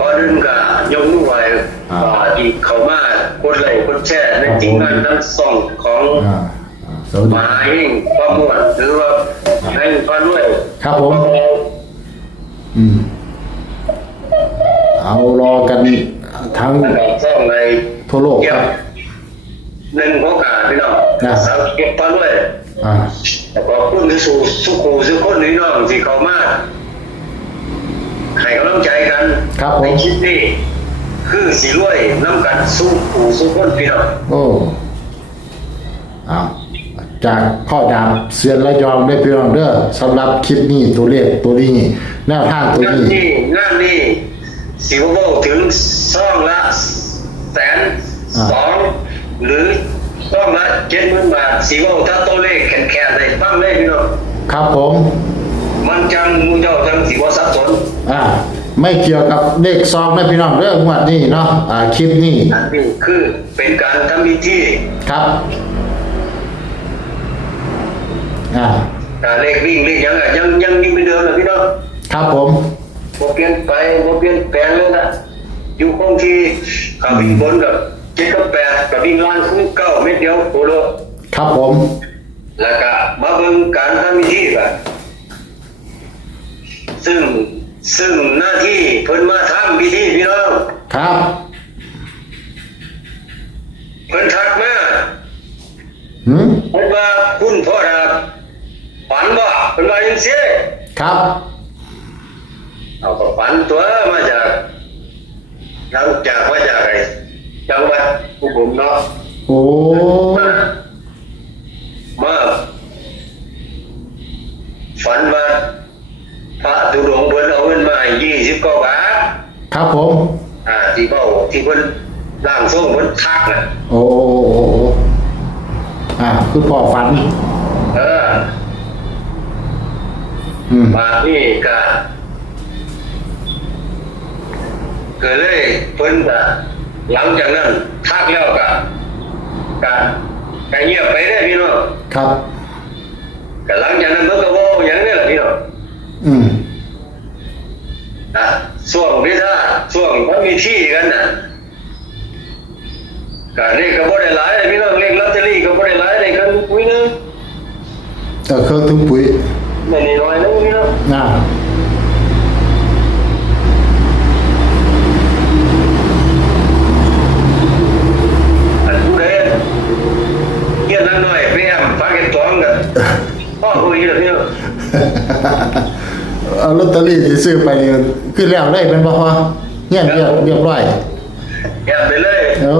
ก่อนอื่นก็ยกมือไหว้อ่าว่าที่เขามากดไลค์กดแชร์ในจริงงานทั้งสองของอ่าอ่าสวัสมดีหาเองความม่วนหรือว่าให้ฟันด้วยครับผมอืมเอารอกันทั้งแล้วก็ซ่องในทั่วโลกเก็คบรับหนึ่งโอกาสพี่น้องอ่าสาวเก็บฟันด้วยอ่าแล้วก็พูดถึงสู่สุขูสุขคนนี้น้องที่เขามาให้กำลังใจ กันครับผม ในคลิปนี้คือสีรวยน้ำกันสู้ผู้สู้คนพี่น้องโอ้เอาจากพ่อดาบเซียนระยองได้พี่น้องเด้อสำหรับคลิปนี้ตัวเลขตัวนี้แนวทางตัวงานนี้นี้งานนี้สิวโบถึงซ่องละแสนอ่าสองหรือซ่องละเจ็ดหมื่นบาทสิวโบถ้าตัวเลขแข็งๆในบ้างเลยพี่น้องครับผม มันจังมูเจ้าจังสิวสับสน อ่า ไม่เกี่ยวกับเลขซองนะพี่น้องเรื่องงวดนี้เนาะอ่าคลิปนี้อันนี้คือเป็นการทำพิธีครับอ่าอ่าเลขวิ่งเลขหยังอะยังยังยังเหมือนเดิมนะพี่น้องครับผมบ่เปลี่ยนไปบ่เปลี่ยนแปลงเลยนะอยู่คงที่กับวิ่งบนกับเจ็ดกับแปดกับวิ่งล่างคือเก้าเม็ดเดียวโคโลครับผม แล้วก็มาเบิ่งการทำพิธีกันซึ่ง ซึ่งหน้าที่เพิ่นมาทำพิธีพี่น้องครับเพิ่นทักมาหืมเพิ่นว่าคุณพ่อดาบฝันบ่เพิ่นว่าจังซี่ครับ เอาก็ฝันตัวมาจากหลังจากมาจากไอ้จังหวัดอุบลเนาะโอ้ มามาฝันว่าพระตุดงค์เพิ่นเอาเงินมาให้ยี่สิบกว่าบาท ครับผม อ่าที่เบ้าที่เพิ่นร่างทรงเพิ่นทักน่ะโอ้โอ้โอ้โอ้อ่าคือพ่อฝัน เอออืมบาทนี่ก็ก็เลยเพิ่นก็หลังจากนั้นทักแล้วก็ก็ก็เงียบไปเด้อพี่น้องครับ ก็หลังจากนั้นมันก็บ่อย่างนี้แหละพี่น้องอืม นะ ช่วงที่ถ้าช่วงมันมีที่กันน่ะก็เลขก็บ่ได้หลายพี่น้องเลขลอตเตอรี่ก็บ่ได้หลายเลยครับคุยนึงแต่เครื่องถึงปุ๋ยไม่ได้น้อยนึงพี่น้องอ่า อันผู้ใดเกียรนั่นหน่อยไปแอมฝากเก็บตองกันพ่อคุยแล้วพี่น้อง เอา ลอตเตอรี่ที่ซื้อไปนี่คือแล้วได้เป็นบ่พอเงี้ยเรียบเรียบร้อยแอบไปเลยโอ้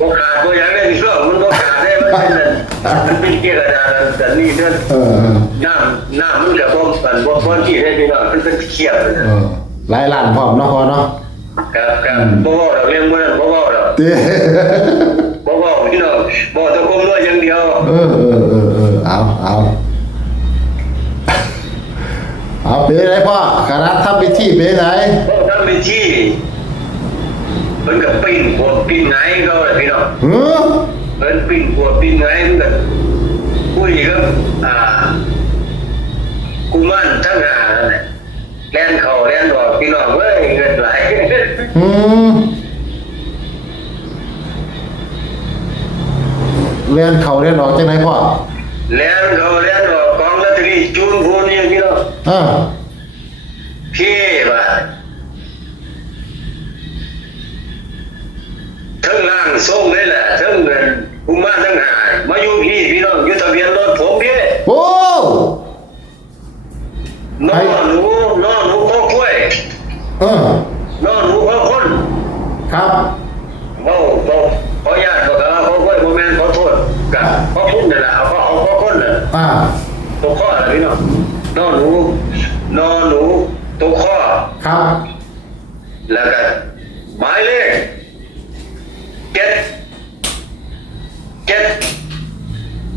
บ่ขาดบ่หยังได้ช่วงมันบ่ขาดได้มันเป็นนั่นมันเป็นเกียรติดาแต่นี่เด้อเออเออน้ำน้ำมันก็บ่มันบ่พอที่ได้พี่น้องมันเป็นเขียวเลยเออหลายล้านพร้อมเนาะพอเนาะครับครับบ่เว้าดอกเรื่องบ่นั้นบ่เว้าดอกเต้บ่เว้าพี่น้องบ่ตะกมด้วยอย่างเดียว เออเออเออเออเอาเอา เอาไปไหนพ่อคณะทำพิธีไปไหนบ่ทำเป็นที่เพิ่นก็ปิ้งพวกปิ้งไหนก็เลยพี่น้องหือเพิ่นปิ้งพวกปิ้งไหนเพิ่นก็คุยกับอ่ากุมารทั้งหานั่นแหละแล่นเข้าแล่นออกพี่น้องเอ้ยเงินไหลหืมเรียนเขาเรียนออกจังไหนพ่อแล่นเข้าแล่นออก จูนพูนนี่พี่น้องเออพี่ว่าทั้งล่างส่งเลยแหละทั้งเงินกุมารทั้งหามาอยู่พี่พี่น้องอยู่ทะเบียนรถผมพี่โอ้นอหนูนอหนูข้อกล้วยเออนอหนูข้อคนครับเว้าเว้าขออนุญาตบอกว่าข้อกล้วยโมแมนขอโทษกับข้อพุ่นนั่นแหละเอาข้อเอาข้อคนน่ะอ่า ตัวข้ออะไรพี่น้องนอหนูนอหนูตัวข้อครับ แล้วก็หมายเลขเจ็ดเจ็ด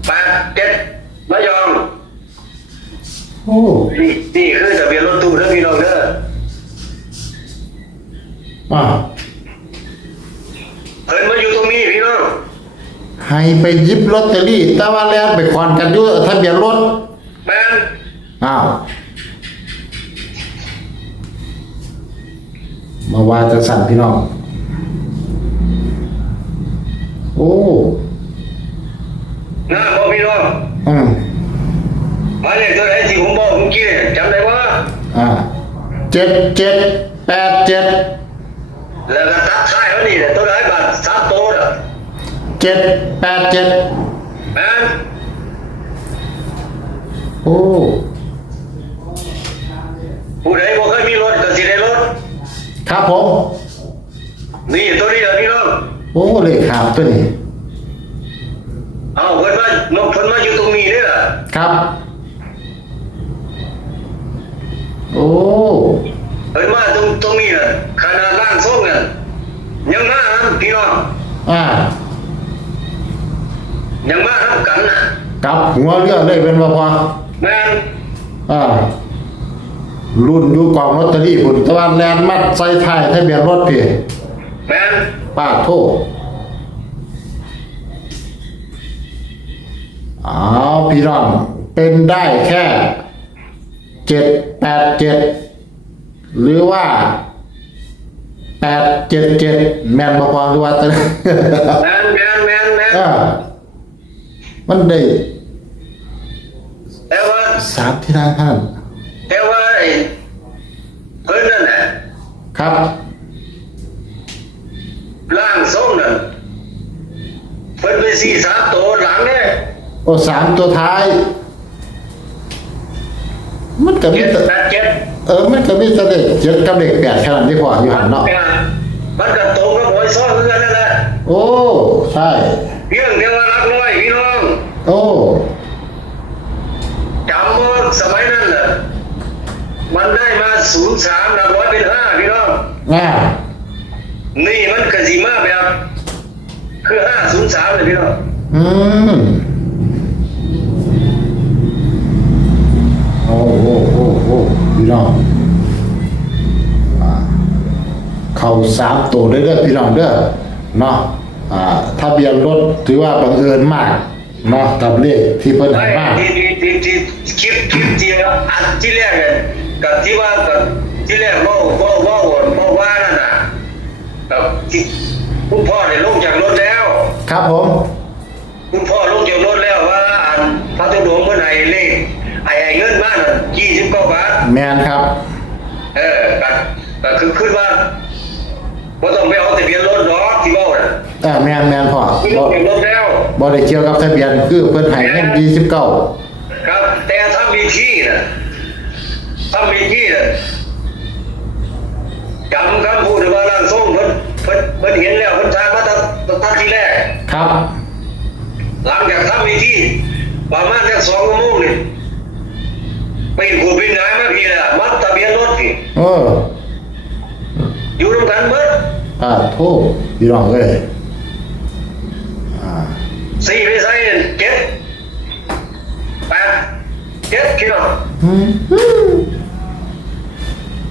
แปดเจ็ดระยองโอ้นี่นี่คือทะเบียนรถตู้เด้อพี่น้องเด้ออ่าเพิ่นมาอยู่ตรงนี้พี่น้องให้ไปหยิบลอตเตอรี่ แต่ว่าแล้วไปคอนกันอยู่ทะเบียนรถแม่น อ้าวมมาว่าจะสั่นพี่น้อง โอ้หน้าพ่อพี่น้องอืมหมายเลขตัวไหนที่ผมบอกเมื่อกี้เนี่ยจำได้ว่าอ่าเจ็ดเจ็ดแปดเจ็ดแล้วก็ตัดท้ายเขานี่เนี่ยตัวไหนบัตรสามตัวน่ะเจ็ดแปดเจ็ดแม่นโอ้ ผู้ใดบ่เคยมีรถก็สิได้รถ ครับผม นี่ตัวนี้เหรอพี่น้ องโอ้เลขขาบตัวนี้เอาเพิ่นมานกเพิ่นมาอยู่ตรงนี้นี่ล่ะครับ โอ้เพิ่นมาตรงตรงนี้น่ะขนาดล่างส่งน่ะยังมานะพี่น้องอ่ายังมาทำกันน่ะกลับหัวเรือเลยเป็นว่าพอแม่นอ่ารุ่นอยู่กองลอตเตอรี่บุญตะวันแลนด์มัดใส่ท้ายทะเบียนรถพี่แม่น ป้าโทษเอาพี่น้องเป็นได้แค่เจ็ดแปดเจ็ดหรือว่าแปดเจ็ดเจ็ดแม่นมาพอหรือว่าตะแม่นแม่นแม่นแม่นเออมันได้แต่ว่าสามที่ทางท่านแต่ว่าไอ้เพิ่นนั่นน่ะครับ ล่างส่งน่ะเพิ่นไปสี่สามตัวหลังเนี่ย โอ้สามตัวท้าย มันก็มีเจ็ดแต่แปดเจ็ดเออ มันก็มีแต่เด็กเจ็ดกับเด็กแปดแค่นั้นที่พออยู่หันเนาะมันก็ตรงกับหวยซ้อนเหมือนกันนั่นแหละโอ้ใช่เพียงเดียวว่ารักน้อยพี่น้องโอ้จำว่าสมัยนั้นน่ะมันได้มาศูนย์สามหลักร้อยเป็นห้าพี่น้องง่านี่มันกสิมาแบบคือห้าศูนย์สามเลยพี่น้องอืม พี่น้องเข่าสามตัวได้เด้อพี่น้องเด้อเนาะอ่าทะเบียนรถถือว่าบังเอิญมากเนาะกับเลขที่เพิ่นให้ไอ้มาที่ที่ที่ที่คลิปคลิปที่อันที่แรกเนี่ยกับที่ว่ากับที่แรกว่าว่าว่าว่าว่านั่นน่ะกับที่คุณพ่อเนี่ยลงจากรถแล้ว ครับผม คุณพ่อลงจากรถแล้วว่าอันพระตุดงเมื่อไหร่เลข เงินบ้านยี่สิบเก้าบาทแมนครับ เออก็ก็คือขึ้นว่าว่าต้องไปเอาทะเบียนรถดอกที่เบ้าน่ะเออแมนแมนพ่อคือลบ่งจากรถแล้วบ่ได้เกี่ยวกับทะเบียนคือเพิ่นให้เงินยี่สิบเก้าครับ แต่ถ้ามีที่นะถ้ามีที่นะจำคำพูดว่าร่างทรงเพิ่นเพิ่นเพิ่นเห็นแล้วเพิ่นทางมาตั้งตั้งที่แรกครับ หลังจากทำพิธีประมาณสักสองชั่วโมงนี่ ไปกูไปไหนมาพี่น่ะมัดทะเบียนรถพี่เอออยู่ตรงกันเบิดอ่าโทษพี่น้องเอ้ยอ่าสี่ไปใส่เจ็ดแปดเจ็ดพี่น้องอืม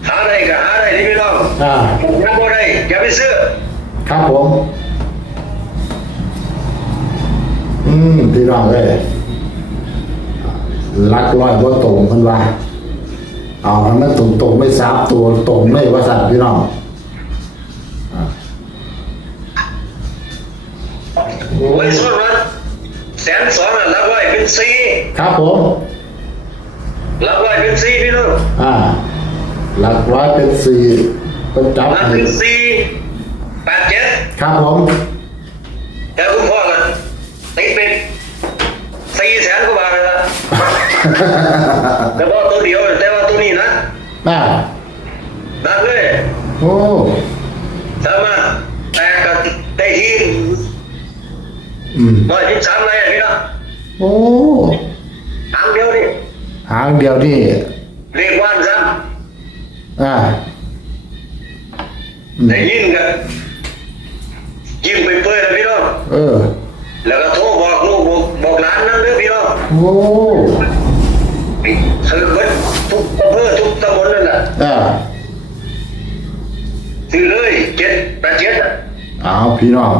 หาได้ก็หาได้ที่พี่น้องอ่ายังบ่ได้อย่าไปซื้อครับผม อืมพี่น้องเอ้ย ลักร้อยบ่ตรงเพิ่นว่า เอาให้มันตรงตรงๆไม่สามตัวตรงเลยว่าสั่นพี่น้องอ่าโอ้ยส่วนมันแสนสองน่ะรับไว้เป็นสี่ครับผมรับไว้เป็นสี่พี่น้องอ่าหลักร้อยเป็นสี่เป็นจับรับให้เป็นสี่แปดเจ็ดครับผม แต่คุณพ่อกันตีเป็นสี่แสนกว่าบาทเลยละ แต่ว่าตัวเดียวแต่ว่าตัวนี้นะอ่าดักเลยโอ้สามารถแตกกับได้ที่อืมร้อยสิบสามไรอะพี่น้องโอ้ทางเดียวนี่หางเดียวนี่เรียกว่านซ้อ่าำได้ยินกันยิ้มไปเปื่อยๆนะพี่น้องเออ แล้วก็โทรบอกลูกบอกบอกหลานนั่นเด้อพี่น้องโอ้ คือเบิดทุกอำเภอทุกตำบลนั่นแหละอ่าซื้อเลยเจ็ดแปดเจ็ดอะเอาพี่น้อง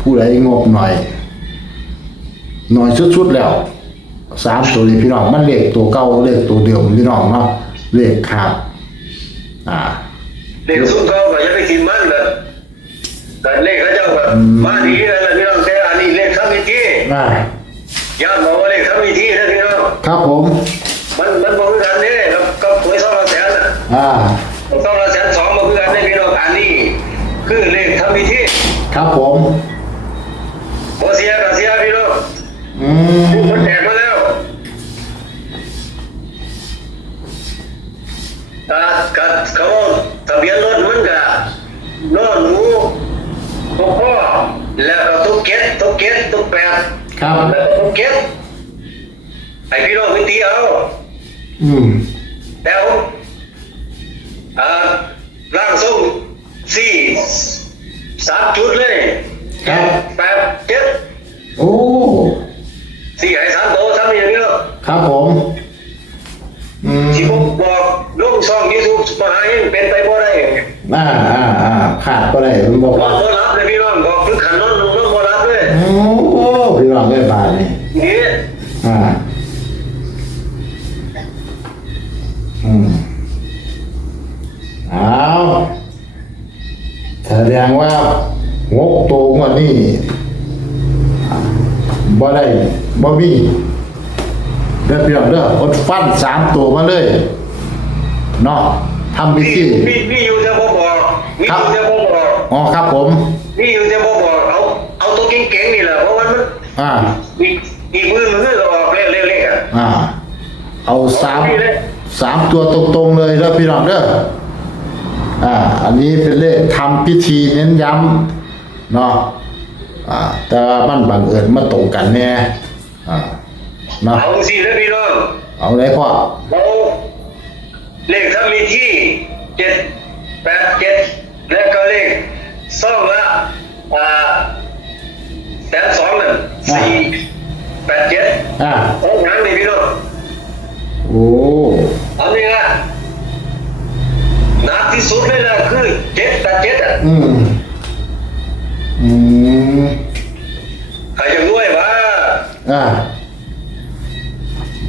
ผู้ใดงบหน่อย หน่อยสุดๆแล้วสามตัวนี้พี่น้องมันเลขตัวเก่าเลขตัวเดิมพี่น้องเนาะเลขขาดอ่าเลขซุ้มเขาก็อยังไปกินมันแบบแต่เลขเขาเจ้าแบบมาดีอะไรพี่น้องแต่อันนี้เลขทำวิธีอ่า ย้ำบอกว่าเลขทำวิธีนะพี่น้องครับผม มันมันบอกกันเนี่ยกับกับหวยสองละแสนน่ะอ่าสองละแสนสองมาคือกันเนี่ยพี่น้องอันนี้คือเลขทำวิธีครับผมโอเสียกับเสียพี่น้องอืมันมแตกมาแล้วอ่ากับเขาทะเบียนรถมันก็นอนหนูตุ๊กพ่อแล้วก็ตุ๊กเก็ตตุ๊กเก็ตตุ๊กแปด ครับแล้วก็ตุ๊กเก็ตไอพี่น้องวิธีเอาอืมแล้วอ่าร่างทรงสี่สามจุดเลยครับแปดเจ็ดโอ้สี่ไอ้สามโตสามอย่างนี้เนาะครับผมอืมที่ผมบอกลงช่องยูทูบมาให้เป็นไปบ่ได้อ่าอ่าอ่าขาดก็ได้มันบอกนอว่านบ่รับเลยพี่น้องบอกคือขันนอนนอนบ่รับเลยโอ้พี่น้องได้บาทนี่ นี่ อ่า อืมเอาแสดงว่างกโตงวันนี้อ่าบ่ได้ บ่มีเด้อพี่น้องเด้ออดฟันสามตัวมาเลยเนาะทำพิมีธีมีมีอยู่แต่บ่บอกมีอยู่แต่บ่บอกอ๋อครับผมมีอยู่แต่บ่บอกเอาเอาตัวเก่งๆนี่แหละเพราะว่ามันอ่าอีกอีกมือมือก็ออกเล่ๆๆอะอ่า เอาสามเอาที่เลยสามตัวตรงๆเลยแล้วพี่น้องเด้ออ่า อันนี้เป็นเลขทำพิธีเน้นย้ำเนาะอ่า แต่ว่ามันบังเอิญมาตรงกันแน่ อ่าเนาะเอาสิเด้อพี่น้องเอาเลยพ่อเราเลขถ้ามีที่เจ็ดแปดเจ็ดแล้วก็เลขซ่องละอ่าแสนสองนั่นสี่แปดเจ็ดอ่าโอ้งานนี่พี่น้องโอ้อันนี้นะหนักที่สุดเลยนะคือเจ็ดแปดเจ็ดอะอืม อืม ใครจะรวยวะ อ่า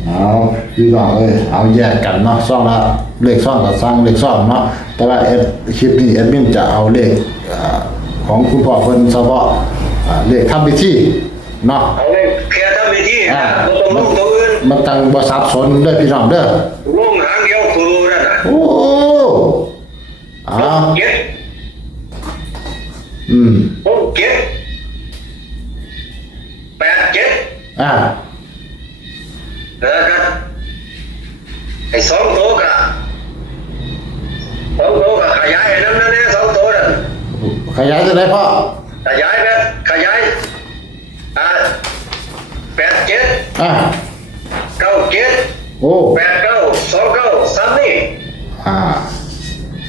เอาพี่น้องเอ้ยเอาแยกกันเนาะซ่องละเลขซ่องกับสร้างเลขซ่องเนาะแต่ว่าเอ็ดคลิปนี้เอ็ดมินจะเอาเลขอ่าของคุณพ่อเพิ่นเฉพาะอ่าเลขทำพิธีเนาะเอาเลยแค่ถ้ามีที่อ่านะบ่ต้องลงตัวอื่นมันตังบ่สับสนเด้อพี่น้องเด้อลงหางเดียวคือนั่นน่ะโอ้เอาเจ็ดอืมหกเจ็ด อ่าแล้วก็ไอ้สองโต๊ะกะสองโต๊ะกะขยายนั่นนั่นเนี่ยสองโต๊ะน่ะขยายจะได้พ่อขยายแบบขยายอ่าแปดเจ็ดอ่าเก้าเจ็ดโอ้แปดเก้าสองเก้าสามนี่อ่า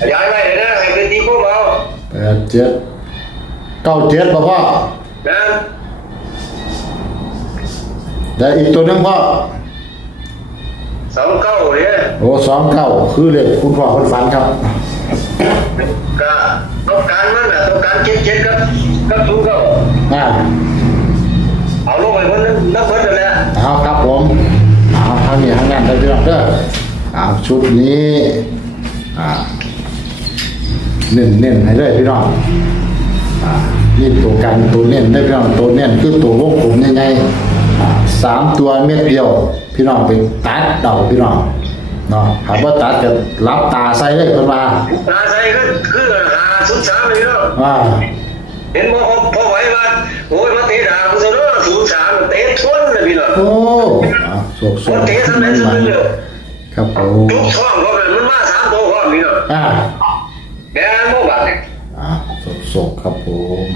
ขยายไปเลยนะให้เป็นที่พวกเราแปดเจ็ดเก้าเจ็ดป่ะพ่อนะ ได้อีกตัวหนึงพ่อสองเก้าเนี่ยโอ้สองเก้าคือเลขคุณพ่อคนฝันครับก็ต้องการมันน่ะต้องการเจ็ดเจ็ดกับกับศูนย์เก้าอ่าเอาลงไปคนนั้นนับเพิ่นนั่นแหละเอาครับผมเอาทางนี้ทางนั้นได้พี่น้องเด้อเอาชุดนี้อ่าเน้นเน้นๆให้เลยพี่น้องอ่านี่ตัวกันตัวเน้นได้พี่น้องตัวเน้นคือตัววงกลมยังไงอ่า สามตัวเม็ดเดียว พี่น้องไปตัดเดาพี่น้องเนาะหากว่าตัดจะรับตาใส่เลยเพิ่นว่าตาใส่ก็คือหาสุดสามเลยเนาะอ่าเห็นบ่พอไหวว่าโอ้ยมาเตะด่ากูซะเนาะศูนย์สามเตะทวนเลยพี่น้องโอ้อ่าสกสคนกเตะทำไมสุดเลยครับผมทุกช่องก็เป็นมันมาสามตัวพร้อมพี่น้องอ่าแดงบ่บาดเนี่ยอ่าสกสกครับผม